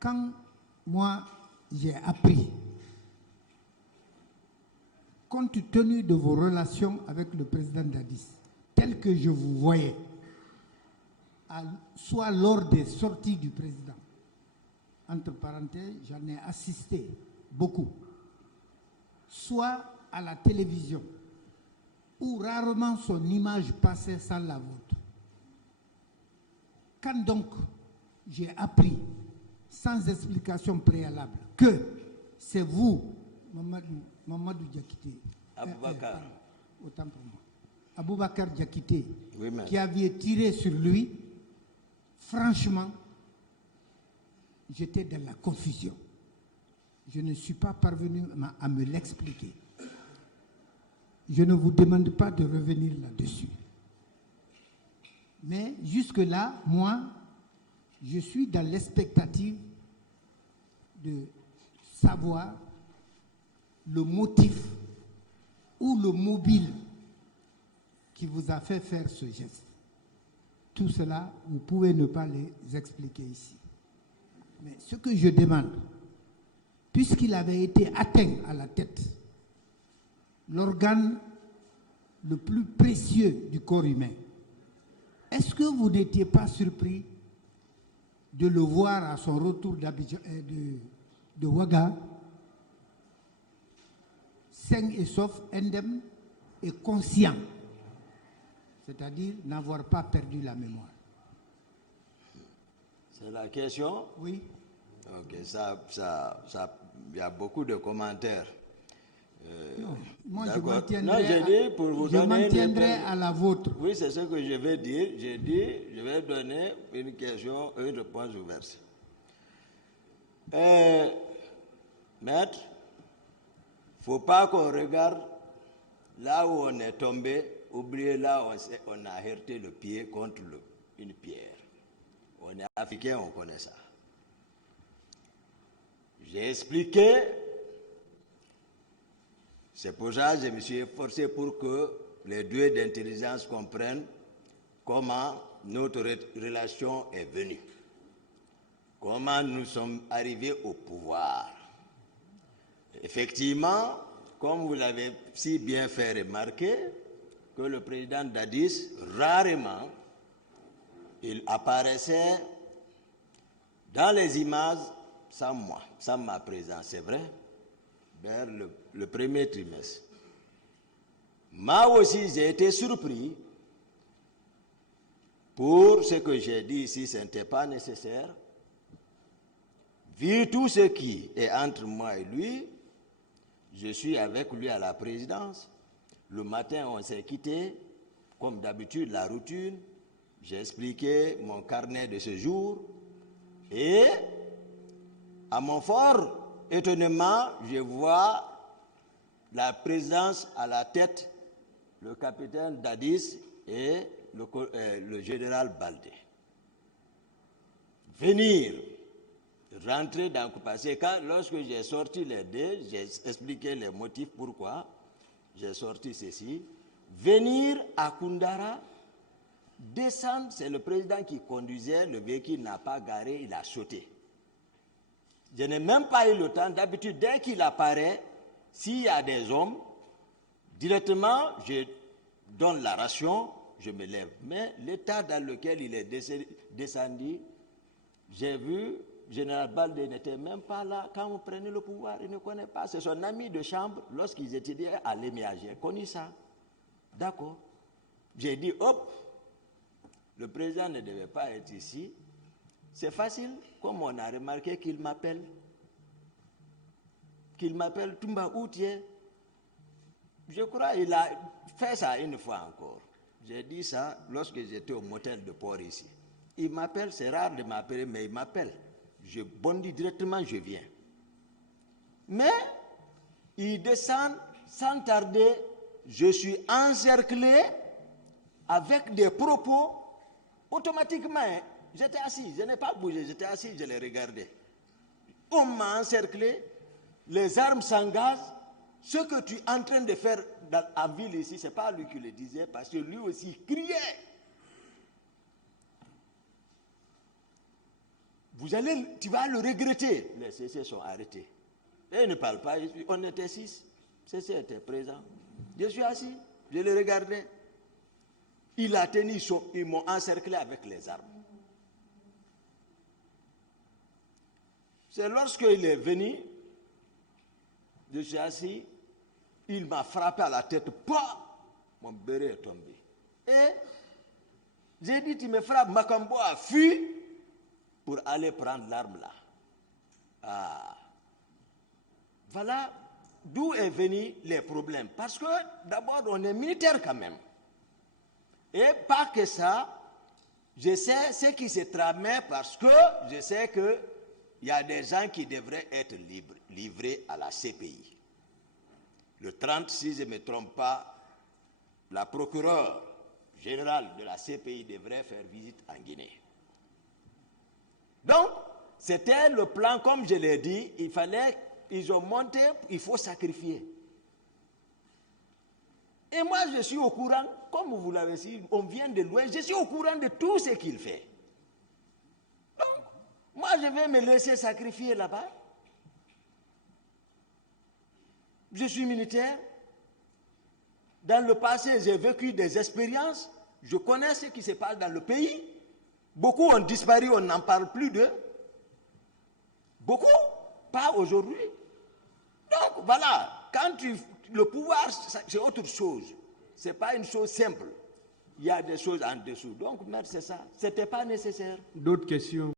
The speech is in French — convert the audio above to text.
Quand moi, j'ai appris, compte tenu de vos relations avec le président Dadis, tel que je vous voyais, soit lors des sorties du président, entre parenthèses, j'en ai assisté beaucoup, soit à la télévision, où rarement son image passait sans la vôtre. Quand donc j'ai appris, sans explication préalable, que c'est vous, Mamadou Diakité, Aboubakar, autant pour moi, Aboubakar Diakité, oui, qui aviez tiré sur lui, franchement, j'étais dans la confusion. Je ne suis pas parvenu à me l'expliquer. Je ne vous demande pas de revenir là-dessus. Mais jusque-là, moi, je suis dans l'expectative de savoir le motif ou le mobile qui vous a fait faire ce geste. Tout cela, vous pouvez ne pas les expliquer ici. Mais ce que je demande, puisqu'il avait été atteint à la tête, l'organe le plus précieux du corps humain, est-ce que vous n'étiez pas surpris de le voir à son retour de Ouaga, sain et sauf, indemne et conscient, c'est-à-dire n'avoir pas perdu la mémoire? C'est la question? Oui. Ok, il y a beaucoup de commentaires. Non, moi je m'en à la vôtre. Oui, c'est ce que je vais dire. J'ai dit, je vais donner une question, une réponse ouverte. Maître, il ne faut pas qu'on regarde là où on est tombé, oublier là où on a heurté le pied contre une pierre. On est africain, on connaît ça. J'ai expliqué. C'est pour ça que je me suis efforcé pour que les deux d'intelligence comprennent comment notre relation est venue, comment nous sommes arrivés au pouvoir. Effectivement, comme vous l'avez si bien fait remarquer, que le président Dadis, rarement, il apparaissait dans les images sans moi, sans ma présence, c'est vrai, vers le premier trimestre. Moi aussi, j'ai été surpris. Pour ce que j'ai dit ici, ce n'était pas nécessaire. Vu tout ce qui est entre moi et lui, je suis avec lui à la présidence. Le matin, on s'est quitté. Comme d'habitude, la routine. J'ai expliqué mon carnet de ce jour. Et, à mon fort étonnement, je vois la présidence à la tête, le capitaine Dadis et le général Baldé. Venir, rentrer dans le passé. Lorsque j'ai sorti les deux, j'ai expliqué les motifs pourquoi j'ai sorti ceci. Venir à Koundara, descendre, c'est le président qui conduisait, le véhicule n'a pas garé, il a sauté. Je n'ai même pas eu le temps. D'habitude, dès qu'il apparaît, s'il y a des hommes, directement, je donne la ration, je me lève. Mais l'état dans lequel il est descendu, j'ai vu, le général Baldé n'était même pas là quand on prenait le pouvoir, il ne connaît pas. C'est son ami de chambre, lorsqu'ils étaient à l'EMIA, j'ai connu ça. D'accord. J'ai dit, hop, le président ne devait pas être ici. C'est facile, comme on a remarqué qu'il m'appelle. Toumba Outier. Je crois qu'il a fait ça une fois encore. J'ai dit ça lorsque j'étais au motel de port ici. Il m'appelle, c'est rare de m'appeler, mais il m'appelle. Je bondis directement, je viens. Mais, il descend sans tarder, je suis encerclé avec des propos automatiquement. J'étais assis, je n'ai pas bougé, j'étais assis, je les regardais. On m'a encerclé, les armes s'engagent. Ce que tu es en train de faire en ville ici, ce n'est pas lui qui le disait, parce que lui aussi criait. tu vas le regretter. Les CC sont arrêtés. Et ils ne parlent pas. On était 6. CC était présent. Je suis assis. Je le regardais. Il a tenu ils m'ont encerclé avec les armes. C'est lorsqu'il est venu, je suis assis, il m'a frappé à la tête. Mon béret est tombé. Et j'ai dit, tu me frappes. Makambo a fui pour aller prendre l'arme là. Voilà d'où est venu les problèmes. Parce que d'abord, on est militaire quand même. Et pas que ça, je sais ce qui se tramait parce que je sais qu'il y a des gens qui devraient être livrés à la CPI. Le 30, si je ne me trompe pas, la procureure générale de la CPI devrait faire visite en Guinée. Donc, c'était le plan, comme je l'ai dit, ils ont monté, il faut sacrifier. Et moi, je suis au courant, comme vous l'avez dit, on vient de loin, je suis au courant de tout ce qu'il fait. Donc, moi, je vais me laisser sacrifier là-bas. Je suis militaire. Dans le passé, j'ai vécu des expériences. Je connais ce qui se passe dans le pays. Beaucoup ont disparu, on n'en parle plus d'eux. Beaucoup, pas aujourd'hui. Donc voilà, le pouvoir, c'est autre chose. Ce n'est pas une chose simple. Il y a des choses en dessous. Donc, c'est ça. Ce n'était pas nécessaire. D'autres questions?